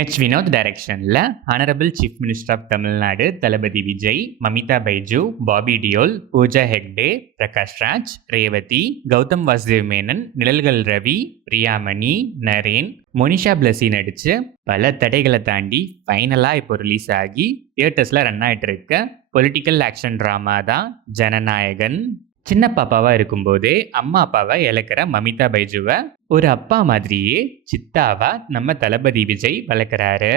வினோத் டைரக்ஷன்ல honourable chief minister of Tamil Nadu Thalapathy Vijay, Mamitha Baiju, Bobby Deol, Pooja Hegde, Prakash Raj, Revathi, Gautham Vasudev Menon, Nizhalgal Ravi, Priyamani, Naren, Monisha Blessy நடிச்சு பல தடைகளை தாண்டி ஃபைனலா இப்போ ரிலீஸ் ஆகி தியேட்டர்ஸ்ல ரன் ஆயிட்டு இருக்க பொலிட்டிக்கல் ஆக்ஷன் டிராமா தான் ஜனநாயகன். சின்ன பாப்பாவா இருக்கும்போதே அம்மா அப்பாவை இழக்கிற மமிதா பைஜுவை ஒரு அப்பா மாதிரியே சித்தாவா நம்ம தளபதி விஜய் வளர்க்குறாரு.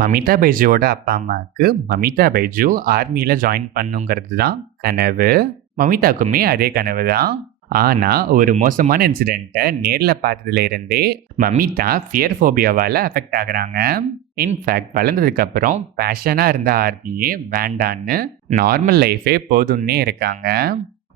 மமிதா பைஜுவோட அப்பா அம்மாவுக்கு மமிதா பைஜு ஆர்மியில ஜாயின் பண்ணுங்கிறது தான் கனவு. மமிதாக்குமே அதே கனவு தான். ஆனா ஒரு மோசமான இன்சிடென்ட்டை நேர்ல பார்த்ததுல இருந்தே மமிதா ஃபியர் ஃபோபியாவால அஃபெக்ட் ஆகுறாங்க. இன்ஃபேக்ட் வளர்ந்ததுக்கு அப்புறம் பேஷனா இருந்த ஆர்மியே வேண்டான்னு நார்மல் லைஃபே போதும்னே இருக்காங்க.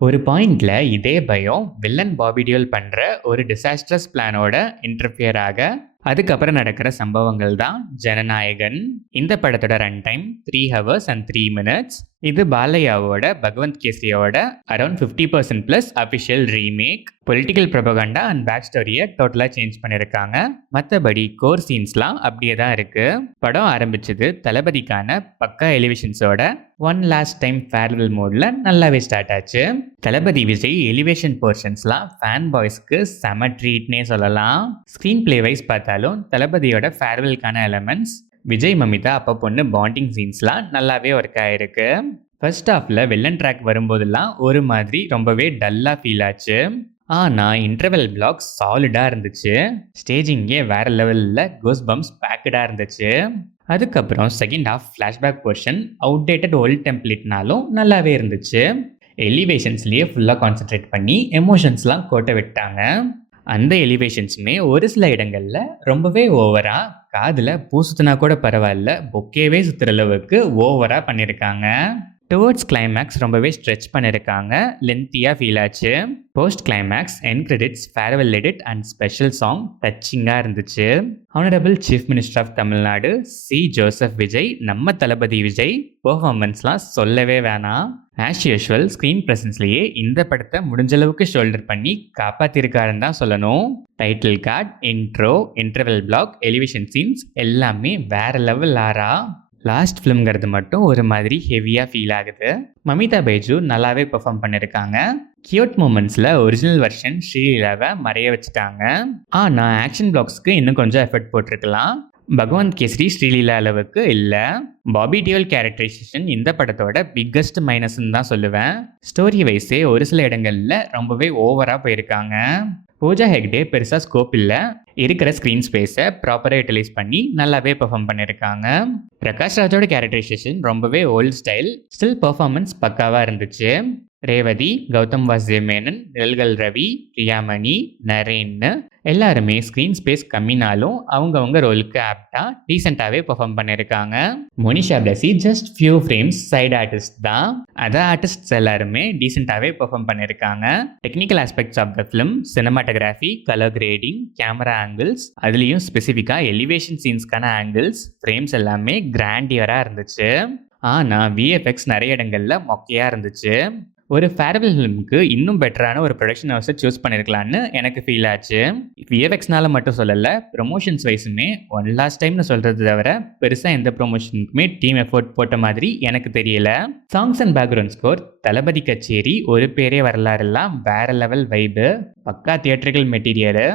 ஒரு பாயிண்ட்ல இதே பயம் வில்லன் பாபி டியோல் பண்ற ஒரு டிசாஸ்டர்ஸ் பிளானோட இன்டர்ஃபியர் ஆக அதுக்கப்புறம் நடக்கிற சம்பவங்கள் தான் ஜனநாயகன். இந்த படத்தோட run time 3 hours and 3 minutes. இது பாலையாவோட பகவந்த் கேசரியோட around 50% plus official remake. Political propaganda and back ஸ்டோரியை டோட்டலாக சேஞ்ச் பண்ணியிருக்காங்க. மற்றபடி கோர் சீன்ஸ்லாம் அப்படியே தான் இருக்கு. படம் ஆரம்பிச்சது தளபதிக்கான பக்கா எலிவேஷன்ஸோட ஒன் லாஸ்ட் டைம் ஃபேர்வெல் மோட்ல நல்லாவே ஸ்டார்ட் ஆச்சு. தளபதி விஜய் எலிவேஷன் போர்ஷன்ஸ்லாம் ஃபேன் பாய்ஸ்க்கு செம ட்ரீட்னே சொல்லலாம். ஸ்க்ரீன் பிளே வைஸ் பார்த்தாலும் தளபதியோட ஃபேர்வெல்கான எலமெண்ட்ஸ், விஜய் மமிதா அப்போ பொண்ணு பாண்டிங் சீன்ஸ்லாம் நல்லாவே ஒர்க் ஆயிருக்கு. ஃபர்ஸ்ட் ஹாஃப்ல வில்லன் ட்ராக் வரும்போதெல்லாம் ஒரு மாதிரி ரொம்பவே டல்லா ஃபீல் ஆச்சு. ஆனால் இன்டர்வெல் பிளாக் சாலிடாக இருந்துச்சு. ஸ்டேஜிங்கே வேற லெவலில் கோஸ் பம்ப்ஸ் பேக்கடாக இருந்துச்சு. அதுக்கப்புறம் second half flashback portion outdated old டெம்ப்ளேட்னாலும் நல்லாவே இருந்துச்சு. எலிவேஷன்ஸ்லேயே ஃபுல்லாக கான்சென்ட்ரேட் பண்ணி எமோஷன்ஸ்லாம் கோட்டை விட்டாங்க. அந்த எலிவேஷன்ஸுமே ஒரு சில இடங்களில் ரொம்பவே ஓவராக, காதில் பூ சுற்றினா கூட பரவாயில்ல பொக்கேவே சுற்றுற அளவுக்கு ஓவராக பண்ணியிருக்காங்க. டுவர்ட்ஸ் கிளைமேக்ஸ் ரொம்பவே ஸ்ட்ரெச் பண்ணியிருக்காங்க. லென்த்தியாக ஃபீல் ஆச்சு. Post climax, end credits, farewell edit and special song டச்சிங்காக இருந்துச்சு. Honourable chief minister of Tamil Nadu C Joseph Vijay, நம்ம தளபதி விஜய் பெர்ஃபார்மன்ஸ்லாம் சொல்லவே வேணாம். ஆஸ் யூஷுவல் ஸ்க்ரீன் ப்ரெசன்ஸ்லேயே இந்த படத்தை முடிஞ்சளவுக்கு ஷோல்டர் பண்ணி காப்பாற்றிருக்காருன்னு தான் சொல்லணும். Title card, intro, interval block, elevation scenes எல்லாமே வேற லெவல் ஆறா. லாஸ்ட் ஃபிலிம்ங்கிறது மட்டும் ஒரு மாதிரி ஹெவியாக ஃபீல் ஆகுது. மமிதா பைஜு நல்லாவே பெர்ஃபார்ம் பண்ணியிருக்காங்க. கியூட் மூமெண்ட்ஸில் ஒரிஜினல் வெர்ஷன் ஸ்ரீலீலாவை மறைய வச்சுட்டாங்க. ஆனால் ஆக்ஷன் பிளாக்ஸ்க்கு இன்னும் கொஞ்சம் எஃபர்ட் போட்டிருக்கலாம். பகவந்த் கேசரி ஸ்ரீலீலா அளவுக்கு இல்லை. பாபி டியோல் கேரக்டரைசேஷன் இந்த படத்தோட பிக்கஸ்ட் மைனஸ்ன்னு தான் சொல்லுவேன். ஸ்டோரி வைஸே ஒரு சில இடங்களில் ரொம்பவே ஓவராக போயிருக்காங்க. பூஜா ஹெக்டே பெருசாக ஸ்கோப் இல்லை. இருக்கிற ஸ்க்ரீன் ஸ்பேஸை ப்ராப்பராக யூட்டிலைஸ் பண்ணி நல்லாவே பெர்ஃபார்ம் பண்ணியிருக்காங்க. பிரகாஷ் ராஜோட கேரக்டரைசேஷன் ரொம்பவே ஓல்ட் ஸ்டைல், ஸ்டில் பெர்ஃபார்மன்ஸ் பக்காவாக இருந்துச்சு. ரேவதி, கௌதம் வாசுதேவ் மேனன், நிழல்கள் ரவி, பிரியாமணி, நரேன்னு எல்லாருமே ஸ்க்ரீன் ஸ்பேஸ் கம்மினாலும் அவங்கவுங்க ரோலுக்கு ஆப்டாக டீசெண்டாகவே பெர்ஃபார்ம் பண்ணியிருக்காங்க. Monisha Blessy just few frames side artist தான். அதர் ஆர்டிஸ்ட்ஸ் எல்லாருமே டீசெண்டாகவே பெர்ஃபார்ம் பண்ணியிருக்காங்க. Technical aspects of the film, cinematography, colour grading, camera angles, அதுலேயும் ஸ்பெசிஃபிக்காக எலிவேஷன் சீன்ஸ்க்கான ஆங்கிள்ஸ், ஃப்ரேம்ஸ் எல்லாமே கிராண்டியராக இருந்துச்சு. ஆனால் விஎஃப்எக்ஸ் நிறைய இடங்களில் மொக்கையாக இருந்துச்சு. ஒரு ஃபேர்வெல் ஃபிலிமுக்கு இன்னும் பெட்டரான ஒரு ப்ரொடக்ஷன் ஹவுஸை சூஸ் பண்ணியிருக்கலான்னு எனக்கு ஃபீல் ஆச்சு. விஎஃப்எக்ஸ்னால மட்டும் சொல்லலை, ப்ரொமோஷன்ஸ் வைஸுமே ஒன் லாஸ்ட் டைம்னு சொல்கிறது தவிர பெருசாக எந்த ப்ரொமோஷனுக்குமே டீம் எஃபோர்ட் போட்ட மாதிரி எனக்கு தெரியல. சாங்ஸ் அண்ட் பேக்ரவுண்ட் ஸ்கோர், தளபதி கச்சேரி, ஒரு பேரே வரலாறுலாம் வேற லெவல் வைபு, பக்கா தியேட்டர்கள் மெட்டீரியலு.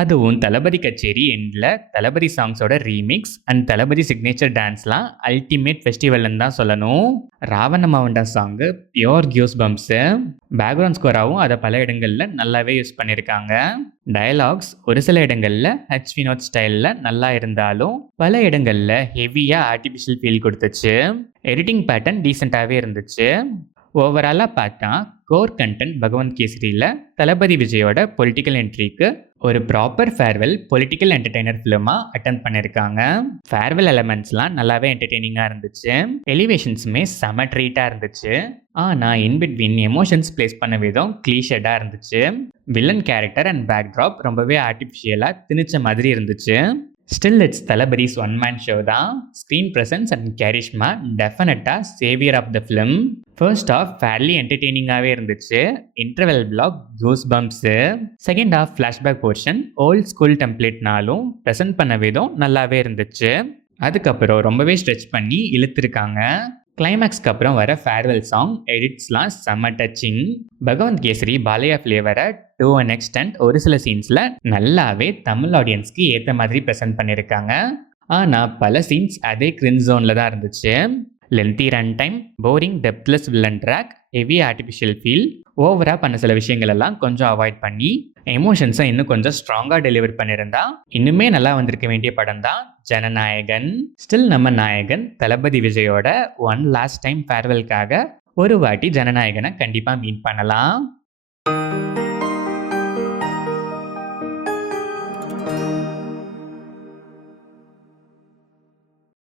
அதுவும் தளபதி கச்சேரி எண்டில் தளபதி சாங்ஸோட ரீமிக்ஸ் அண்ட் தளபதி சிக்னேச்சர் டான்ஸ்லாம் அல்டிமேட் ஃபெஸ்டிவல்னு தான் சொல்லணும். ராவண மவண்டா song pure goose bumps. Background ஸ்கோராகவும் அதை பல இடங்களில் நல்லாவே யூஸ் பண்ணியிருக்காங்க. டயலாக்ஸ் ஒரு சில இடங்களில் வினோத் ஸ்டைலில் நல்லா இருந்தாலும் பல இடங்களில் ஹெவியாக ஆர்டிஃபிஷியல் ஃபீல் கொடுத்துச்சு. எடிட்டிங் பேட்டர்ன் டீசெண்டாகவே இருந்துச்சு. ஓவராலாக பார்த்தா கோர் கண்டென்ட் பகவந்த் கேசரியில் தளபதி விஜயோட பொலிட்டிக்கல் என்ட்ரிக்கு ஒரு ப்ராப்பர் ஃபேர்வெல் பொலிட்டிக்கல் என்டர்டெய்னர் ஃபிலிமாக அட்டன் பண்ணியிருக்காங்க. ஃபேர்வெல் எலமெண்ட்ஸ்லாம் நல்லாவே என்டர்டெய்னிங்காக இருந்துச்சு. எலிவேஷன்ஸுமே செம ட்ரீட்டாக இருந்துச்சு. ஆனால் இன்பிட்வீன் எமோஷன்ஸ் பிளேஸ் பண்ண விதம் கிளீஷடாக இருந்துச்சு. வில்லன் கேரக்டர் அண்ட் பேக்ட்ராப் ரொம்பவே ஆர்டிஃபிஷியலாக திணிச்ச மாதிரி இருந்துச்சு. Still it's Thalapathy's one man show தான். ஸ்க்ரீன் ப்ரெசன்ஸ் அண்ட் கேரிஷ்மா டெஃபினட்டாக saviour of the film. First half fairly என்டர்டெய்னிங்காகவே இருந்துச்சு. Interval block goose bumps. Second half flashback portion old school டெம்ப்ளேட்னாலும் ப்ரெசென்ட் பண்ண விதம் நல்லாவே இருந்துச்சு. அதுக்கப்புறம் ரொம்பவே ஸ்ட்ரெச் பண்ணி இழுத்துருக்காங்க. கிளைமேக்ஸ்க்கு அப்புறம் வர ஃபேர்வெல் சாங் எடிட்ஸ்லாம் செம்ம டச்சிங். பகவந்த் கேசரி பாலையா ஃப்ளேவரை டு அன் எக்ஸ்டென்ட் ஒரு சில சீன்ஸில் நல்லாவே தமிழ் ஆடியன்ஸ்க்கு ஏற்ற மாதிரி ப்ரெசென்ட் பண்ணியிருக்காங்க. ஆனால் பல சீன்ஸ் அதே கிரின் ஜோனில் தான் இருந்துச்சு. Lengthy run time, boring depthless villain track, heavy artificial feel, ஓவராக பண்ண சில விஷயங்கள் எல்லாம் கொஞ்சம் அவாய்ட் பண்ணி எமோஷன்ஸை இன்னும் கொஞ்சம் ஸ்ட்ராங்காக டெலிவர் பண்ணியிருந்தா இன்னுமே நல்லா வந்திருக்க வேண்டிய படம் தான் ஜனநாயகன். ஸ்டில் நம்ம நாயகன் தளபதி விஜயோட ஒன் லாஸ்ட் டைம் ஃபேர்வெல்காக ஒரு வாட்டி ஜனநாயகனை கண்டிப்பாக மீட் பண்ணலாம்.